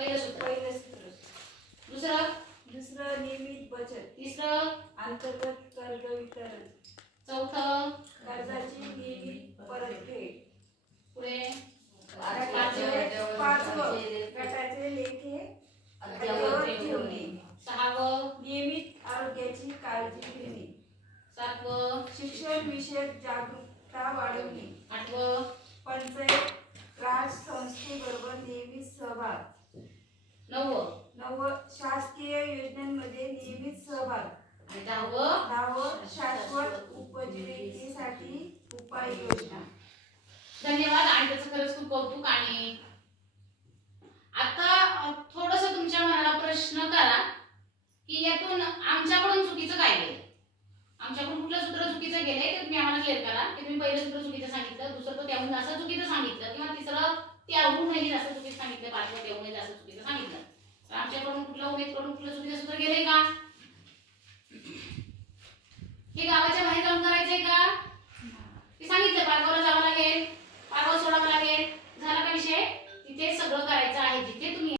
पहिलं सूत्र. दुसरं नियमित बचत. तिसरं अंतर्गत कर्ज वितरण. चौथं कर्जाची नियमित परतफेड. पुढे गटाचे लेखे अद्ययावत ठेवणे. सहावं नियमित आरोग्याची काळजी घेणे. सातवं शिक्षण विषयक जागरूकता वाढवणे. आठवं पंचायत राज संस्थेबरोबर नियमित सहभाग. नववं शासकीय योजनांमध्ये नियमित सहभाग. आणि दहावं शाश्वत उपजीविकेसाठी उपाययोजना. धन्यवाद आणि त्याचं खरंच खूप कौतुक. आणि आता थोडंसं तुमच्या मनाला प्रश्न करा की यातून आमच्याकडून चुकीचं काय गेलं, आमच्याकडून कुठलं सूत्र चुकीचं गेलंय ते तुम्ही आम्हाला क्लिअर करा. की तुम्ही पहिलं सूत्र चुकीचं सांगितलं, दुसरं त्याहून जास्त चुकीचं सांगितलं, किंवा तिसरं त्याहूनही जास्त चुकीचं सांगितलं, पाचवं त्याहूनही जास्त चुकीचं सांगितलं. तर आमच्याकडून उमेदकडून कुठलं चुकीचं सूत्र गेलंय का? हे गावाच्या बाहेर जाऊन करायचंय का? ते सांगितलं पालगावला जावं लागेल.